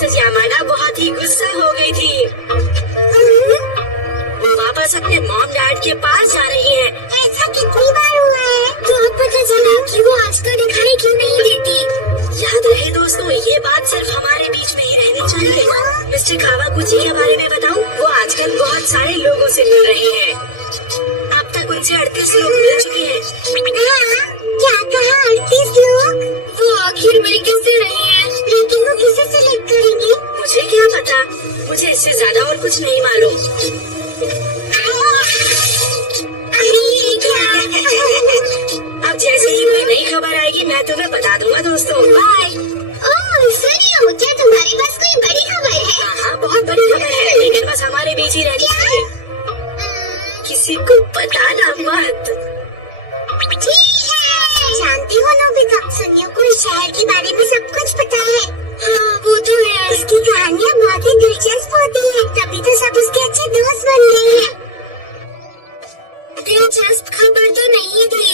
Mrs यामाना बहुत ही गुस्सा हो गई थी। वो वापस अपने मॉम डैड के पास जा रही है। ऐसा कितनी बार हुआ है तो अब पता चला कि वो आजकल दिखाई क्यों नहीं देती। याद रहे दोस्तों, ये बात सिर्फ हमारे बीच में ही रहनी चाहिए। मिस्टर कावागुची के बारे में बताऊं, वो आजकल बहुत सारे लोगों से मिल रहे हैं। अब तक उनसे 38 लोग मिल चुके हैं। क्या कहा 38 लोग? वो आखिर मिल किससे रहे हैं? लेकिन वो किसे सेलेक्ट करेंगे? मुझे क्या पता, मुझे इससे ज्यादा और कुछ नहीं मालूम। अरे ये क्या? अब जैसे ही कोई नई खबर आएगी मैं तुम्हें बता दूंगा दोस्तों। बाय। ओह सुनियो, क्या तुम्हारे पास कोई बड़ी खबर है? हाँ, बहुत बड़ी खबर है, लेकिन बस हमारे बीच ही रहनी चाहिए। किसी को बताना मत। ठीक है। जानती हो नोबिता, सुनियो को इस शहर के बारे में सब कुछ पता है। हाँ, वो तो है। उसकी कहानियाँ बहुत ही दिलचस्प होती है, तभी तो सब उसके अच्छे दोस्त बन गए हैं। दिलचस्प खबर तो नहीं थी।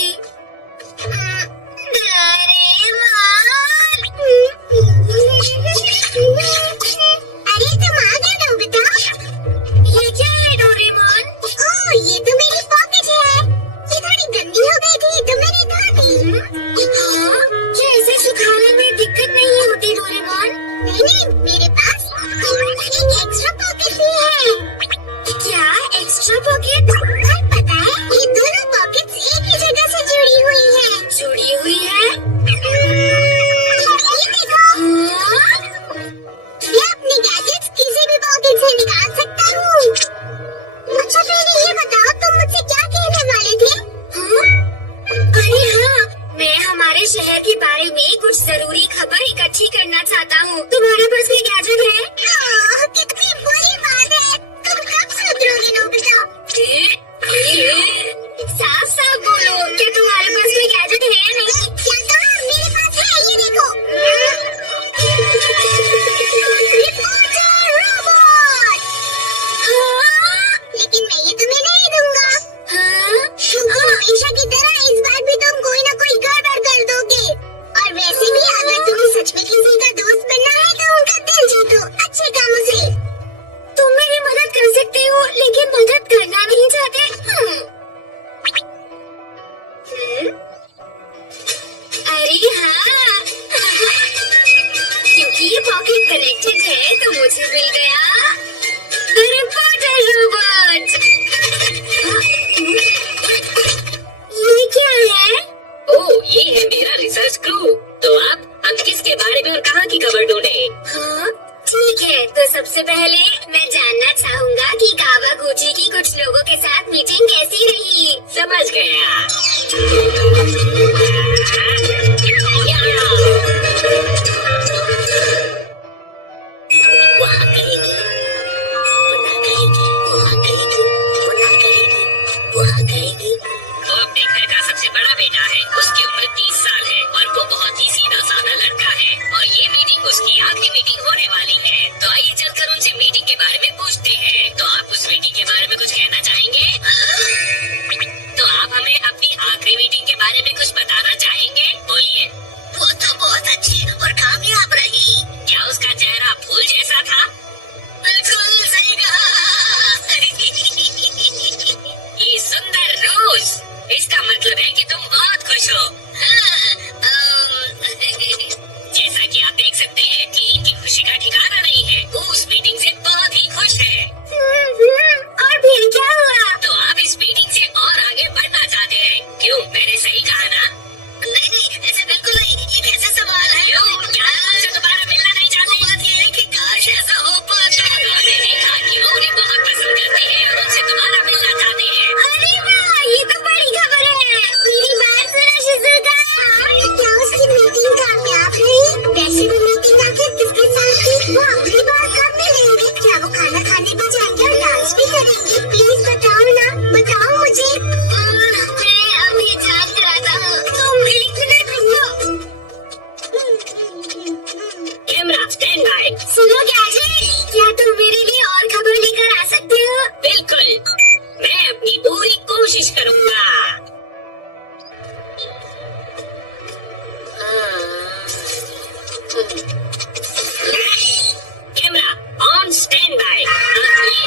अरे तुम आ गए नोबिता। ये क्या है डोरेमोन? ओह, ये तो मेरी पॉकेट है। ये थोड़ी गंदी हो गई थी तो मैंने धो दी। हाँ, क्या इसे सुखाने में दिक्कत नहीं होती डोरेमोन? नहीं, मेरे पास एक एक्स्ट्रा पॉकेट भी है। क्या एक्स्ट्रा पॉकेट? और पता है, ये दोनों पॉकेट्स एक ही जगह से जुड़ी हुई हैं। जुड़ी हुई है? ये देखो, हाँ? मैं अपने गैजेट्स किसी भी पॉकेट से निकाल सकता हूँ। अच्छा पहले ये बताओ, तुम मुझसे क्या कहने वाले थे? हाँ? अरे हाँ, मैं हमारे शहर के बारे में कुछ जरूरी खबर इकट्ठी करना चाहता हूँ। तुम्हारे पास कोई गैजेट है? ओह, कितनी बुरी बात है। तुम कब सुधरोगे नोबिता? साफ साफ बोलो, क्या तुम्हारे पास कोई गैजेट है? नहीं? क्या कहा? मेरे पास है, ये देखो। Reporter robot. हाँ? लेकिन मैं ये तुम्हें नहीं दूंगा। हाँ? हमेशा की तरह इस बार भी तुम कोई ना कोई गड़बड़ कर दोगे। और वैसे भी अगर तुम्हें सच में किसी का दोस्त बनना है तो उनका दिल जीतो अच्छे कामों से। तुम मेरी मदद कर सकते हो, लेकिन मदद करना नहीं चाहते। अरे हाँ, क्योंकि ये पॉकेट कनेक्टेड है तो मुझे मिल गया द रिपोर्टर रोबोट। ये क्या है? ओह, ये है मेरा रिसर्च क्रू। तो हम किसके बारे में और कहाँ की खबर ढूंढे? हाँ, ठीक है। तो सबसे पहले मैं जानना चाहूँगा कि कावागुची की कुछ लोगों के साथ मीटिंग कैसी रही। समझ गया। वहाँ कहेगी, वहाँ कहेगी, वहाँ कहेगी, वहाँ कहेगी, वहाँ कहेगी। वो अपने घर का सबसे बड़ा बेटा है। उसकी उम्र 30 साल है और वो बहुत ही सीधा साधा लड़का है। और ये मीटिंग उसकी आखिरी मीटिंग होने वाली है। तो आइए चलकर उनसे मीटिंग के बारे में पूछते हैं। तो आप उस मीटिंग के बारे में कुछ कहना चाहेंगे? तो आप हमें अपनी आखिरी मीटिंग के बारे में कुछ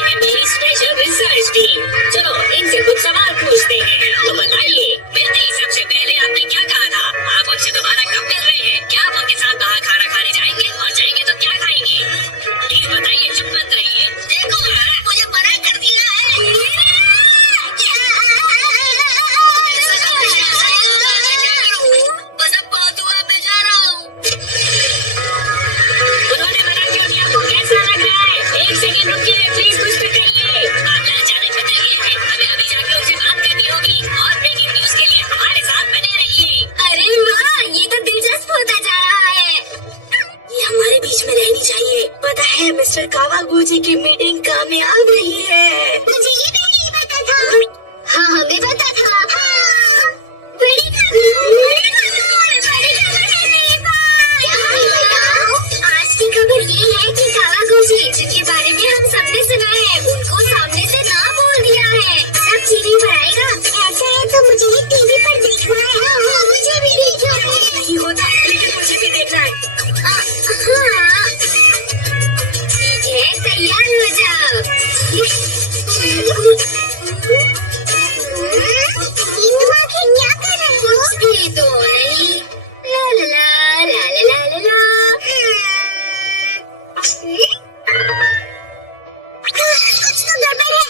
है मेरी स्पेशल रिसर्च टीम। चलो इनसे कुछ सवाल पूछते हैं। तो बताइए, मिलते ही सबसे पहले आपने क्या कहा था? आप उनसे दोबारा कब मिल रहे हैं? क्या आप उनके साथ बाहर खाना खाने जाएंगे? और जाएंगे तो क्या खाएंगे? प्लीज बताइए, चुप मत रहिए। देखो मुझे मना कर दिया है। बस अब बहुत हुआ, मैं जा रहा हूँ। उन्होंने मना क्यों दिया? आपको कैसा लग रहा है? एक सेकंड रुकिए, प्लीज कुछ तो कहिए। आप यहाँ जाने का तय है, हमें अभी जाकर उनसे बात करनी होगी। और ब्रेकिंग न्यूज के लिए हमारे साथ बने रहिए। अरे वाह, ये तो दिलचस्प होता जा रहा है। ये हमारे बीच में रहनी चाहिए। पता है मिस्टर कावागुची की मीटिंग कामयाब रही है। मुझे ये भी नहीं पता था। हाँ हमें पता था। हाँ, बड़ी खबर है मेरे पास। आज की खबर ये है कि कावागुची, जिनके बारे में हम सबने सुना है, उनको सामने से ना बोल दिया है। सब टीवी पर आएगा। ऐसा है तो मुझे ये टीवी पर देखना है। हाँ, मुझे भी देखना है। नहीं होता, लेकिन मुझे भी देखना है। हाँ, ठीक है, तैयार हो जाओ। ये तुम आखिर क्या कर रहे हो? कुछ भी तो नहीं। ला ला ला ला ला ला ला ला। कुछ तो गड़बड़ है।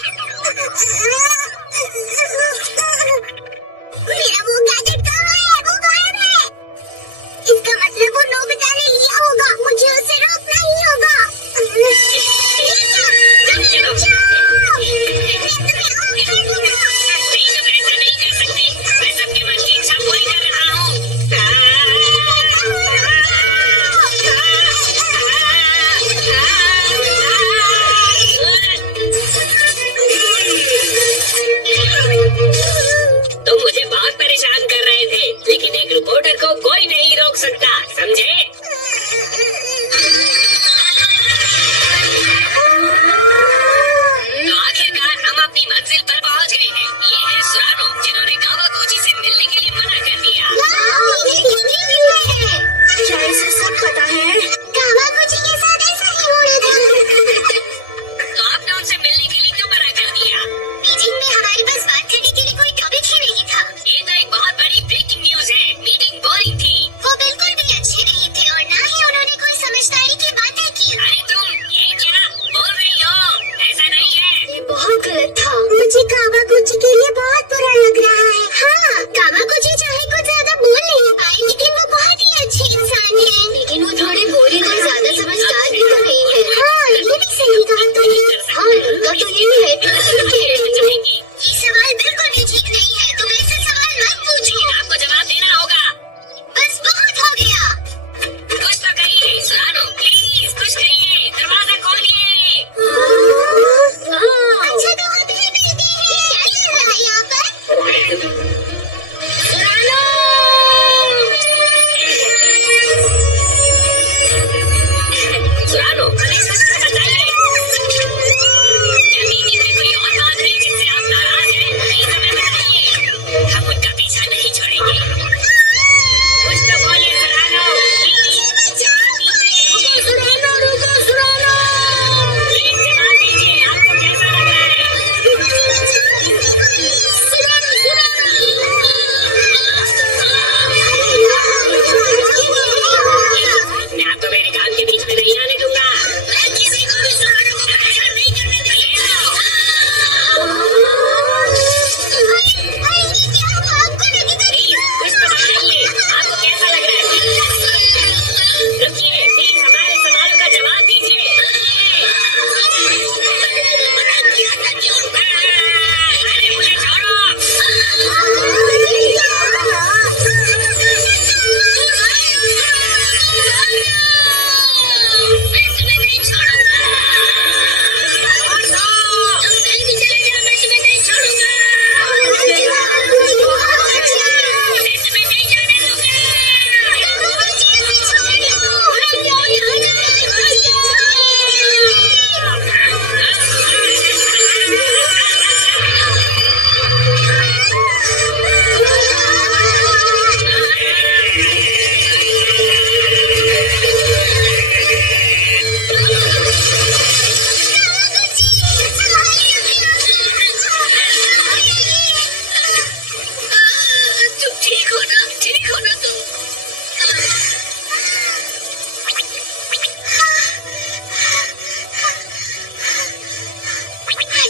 मेरा वो गैजेट कहाँ है? वो गायब है। इसका मतलब वो नोबिता ने लिया होगा। मुझे उसे रोकना ही होगा। मैं तुम्हें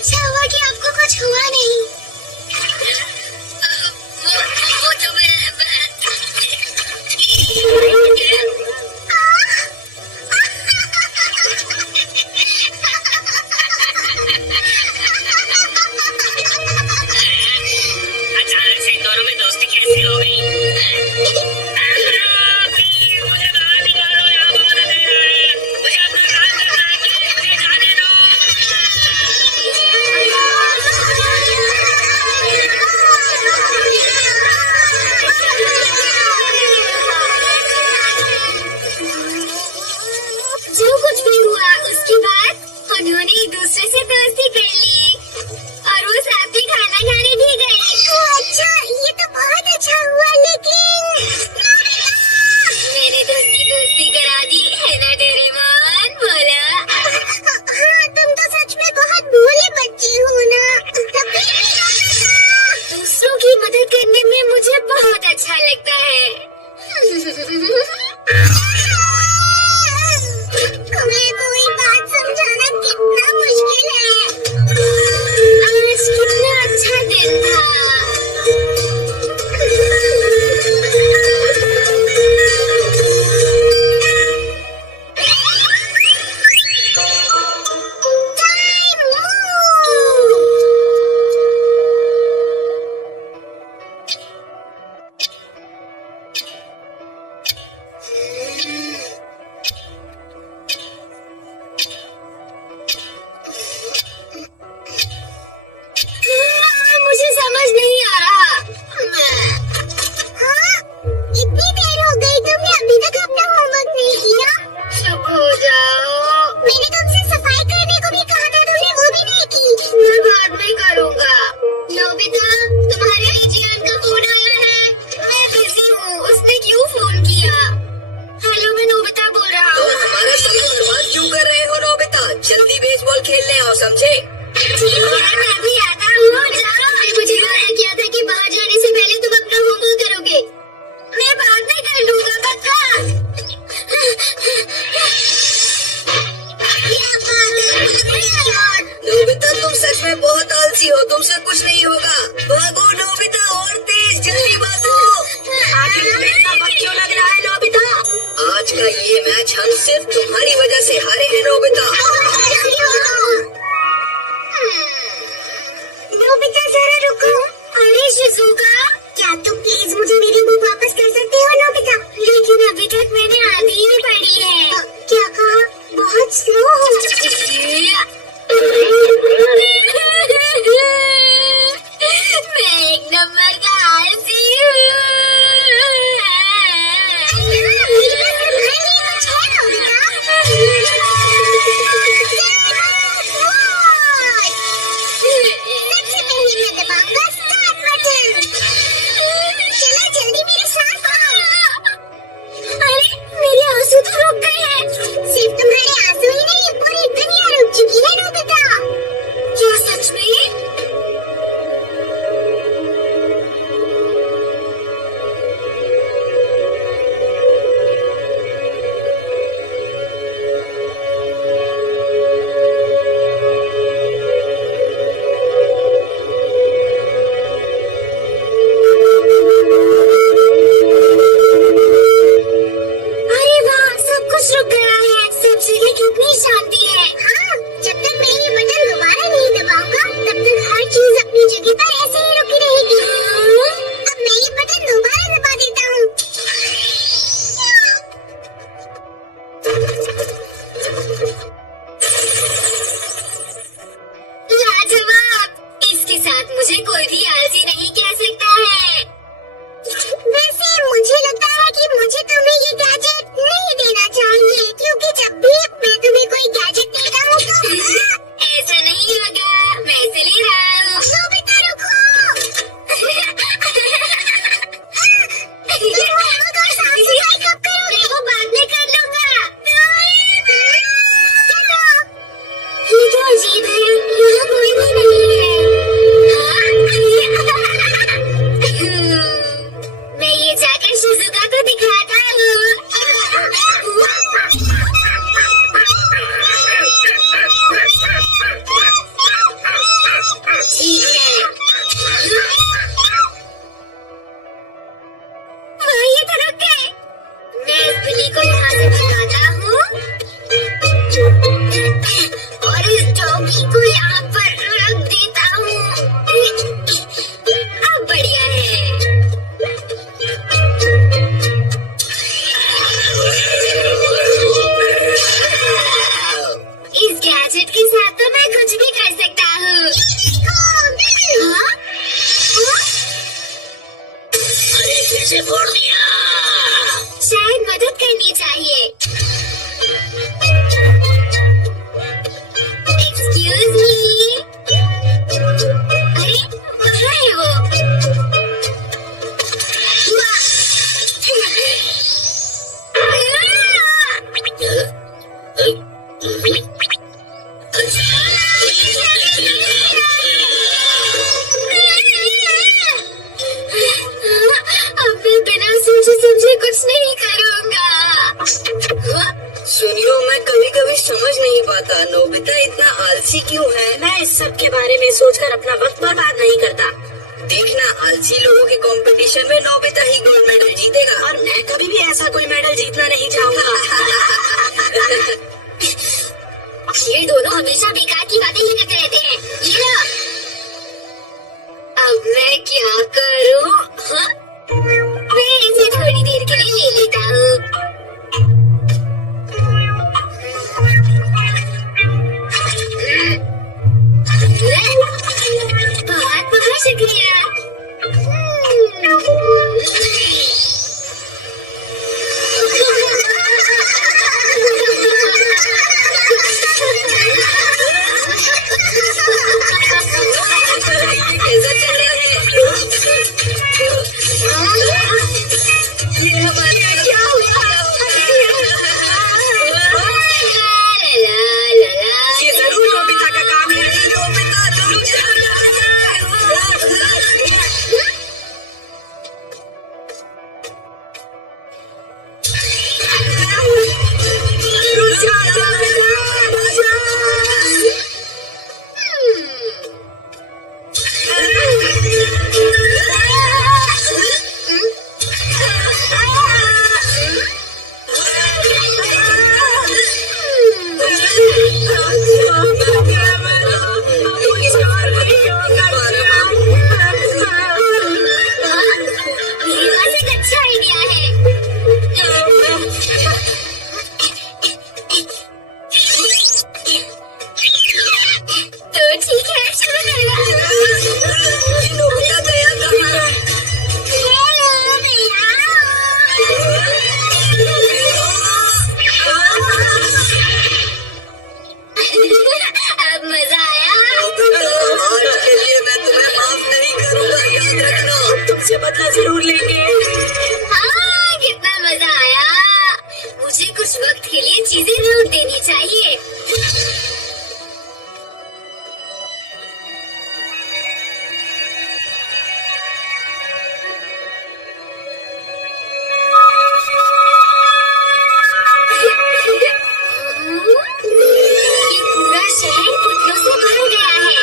अच्छा हुआ कि आपको कुछ हुआ नहीं। वो तो मैं अचानक से इन दोनों में दोस्ती कैसे हो गई? मुझे बाहर निकालो, यहाँ बहुत अंधेरा है। मुझे अपना काम करना है, प्लीज मुझे जाने दो। जो कुछ भी हुआ उसके बाद उन्होंने एक दूसरे से दोस्ती कर ली और वो साथ ही खाना खाने भी गए। अच्छा, ये तो बहुत अच्छा हुआ, लेकिन मैंने दोस्ती करा दी है ना डोरेमोन, बोला। हाँ, तुम तो सच में बहुत भोले बच्चे हो ना। दूसरों की मदद करने में मुझे बहुत अच्छा लगता है। तुम्हें कोई बात समझाना कितना मुश्किल है। आज कितना अच्छा दिन था। मुझे समझ नहीं आ रहा। हाँ? इतनी देर हो गई, तुमने अभी तक अपना होमवर्क नहीं किया? चुप हो जाओ। मैंने तुमसे सफाई करने को भी कहा था, तुमने वो भी नहीं की। मैं बाद में करूँगा। नोबिता, तुम्हारे जियान का फोन आया है। मैं बिजी हूँ, उसने क्यों फोन किया? हेलो, मैं नोबिता बोल रहा हूँ। तो हमारा समय बर्बाद क्यों कर रहे हो नोबिता? जल्दी बेसबॉल खेलने आओ, समझे? ठीक है, मैं भी आता हूँ। जाओ। मुझे वादा किया था कि बाहर जाने से पहले तुम अपना होमवर्क करोगे। मैं बाद में कर लूँगा, पक्का। नोबिता, तुम सच में बहुत आलसी हो, तुमसे कुछ नहीं होगा। भागो नोबिता, और तेज, जल्दी भागो। आखिर तुम्हें इतना वक्त क्यों लग रहा है नोबिता? आज का ये मैच हम सिर्फ तुम्हारी वजह से हारे हैं नोबिता। नोबिता, जरा रुको। अरे शिज़ुका, क्या तुम प्लीज मुझे मेरी बुक वापस कर सकते हो नोबिता? लेकिन अभी तक मैंने आधी ही पढ़ी है। क्या कहा? बहुत स्लो हो। मैं एक नंबर का आलसी हूँ। सबसे पहले मैं दबाऊंगा स्टार्ट बटन। चलो जल्दी मेरे साथ आओ। अरे, मेरे आंसू तो रुक गए हैं। सिर्फ तुम्हारे आंसू ही नहीं, पूरी दुनिया रुक चुकी है नोबिता। क्या सच में? अरे वाह, सब कुछ रुक गया है। सब जगह कितनी शांति है। हाँ, जब तक मैं ये बटन दोबारा नहीं दबाऊंगा, तब तक हर चीज अपनी जगह पर ऐसे ही रुकी रहेगी। अब मैं ये बटन दोबारा दबा देता हूँ। लाजवाब। इसके साथ मुझे कोई भी आलसी नहीं कह सकता है। वैसे मुझे लगता है कि मुझे तुम्हें ये गैजेट नहीं देना चाहिए, क्योंकि जब भी मैं तुम्हें कोई गैजेट देता हूँ तो ऐसा नहीं होगा। मैं इसे ले रहा हूँ। नोबिता, रुको। तुम होमवर्क और साफ सफाई कब करोगे? वो बाद में कर लूँगा। ये तो अजीब है, यहाँ कोई भी नहीं है। हाँ? नोबिता इतना आलसी क्यों है? मैं इस सब के बारे में सोचकर अपना वक्त बर्बाद नहीं करता। देखना, आलसी लोगों के कंपटीशन में नोबिता ही गोल्ड मेडल जीतेगा। और मैं कभी भी ऐसा कोई मेडल जीतना नहीं चाहूँगा। ये दोनों हमेशा बेकार की बातें ही करते रहते हैं। ये लो। अब मैं क्या करूं? हाँ? मैं इसे थोड़ी देर के लिए ले लेता हूँ। बहुत बहुत शुक्रिया। कैसा चल रहा है? ये हमारे क्या हुआ? ये जरूर नोबिता का काम है। नोबिता रुक जा। मेरे पास एक अच्छा आइडिया है। तो ठीक है, शुरू करो। ये नोबिता गया कहाँ? हेलो भैया। अब मजा आया। आज के लिए मैं तुम्हें माफ नहीं करूँगा, याद रखना। तुमसे बदला जरूर लेंगे। हाँ, कितना मजा आया। मुझे कुछ वक्त के लिए चीजें रोक देनी चाहिए। ये पूरा शहर पुतलों से भर गया है।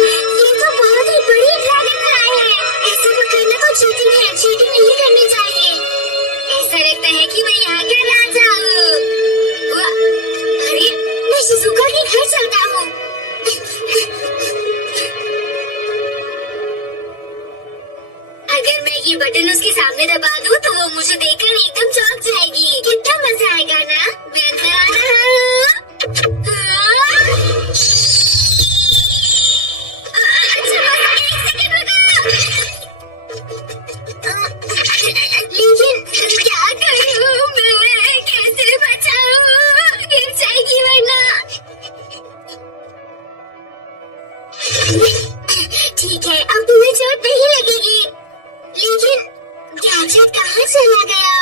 ये तो बहुत ही बड़ी ड्रैगन फ्लाई है। ऐसे पकड़ना तो चीटिंग है। चीटिंग नहीं करनी चाहिए। ऐसा लगता है कि मैं यहाँ का राजा हूँ। अरे, मैं शिजुका के घर चलता हूँ। अगर मैं ये बटन उसके सामने दबा दूँ तो वो मुझे देखकर एकदम चौंक जाएगी। कितना मजा आएगा ना? मैं अंदर आ रहा हूँ। अच्छा, बस एक सेकंड रुको। लेकिन क्या करूँ मैं? कैसे बचाऊँ? गिर जाएगी वरना। ठीक है, अब तुम्हें चोट नहीं लगेगी। लेकिन गैजेट कहाँ चला गया?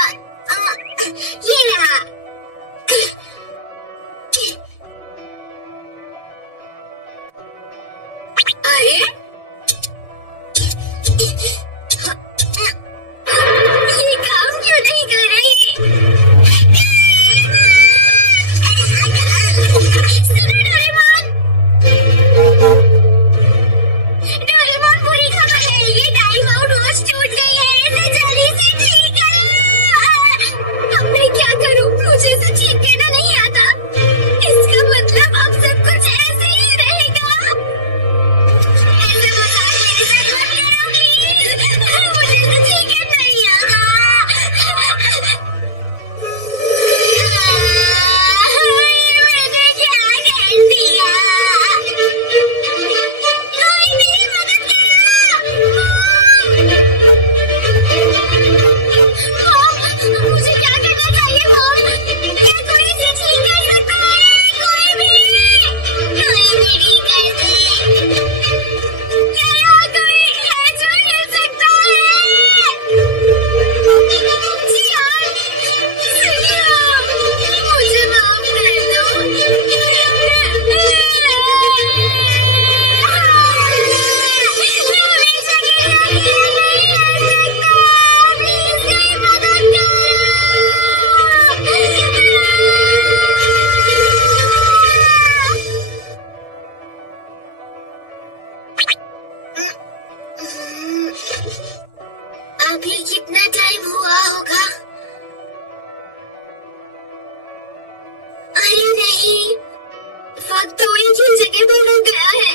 ये रहा। अभी कितना टाइम हुआ होगा? अरे नहीं, वक्त तो एक ही जगह पर रुक गया है।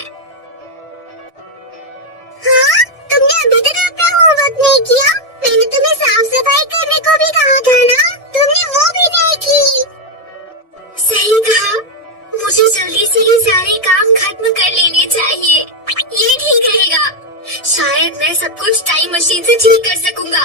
हाँ, तुमने अभी तक अपना होमवर्क नहीं किया? मैंने तुम्हें साफ सफाई करने को भी कहा था ना, तुमने वो भी नहीं की। सही कहा, मुझे जल्दी से ये सारे काम खत्म कर लेने चाहिए। ये ठीक रहेगा, शायद मैं सब कुछ टाइम मशीन से ठीक कर सकूंगा।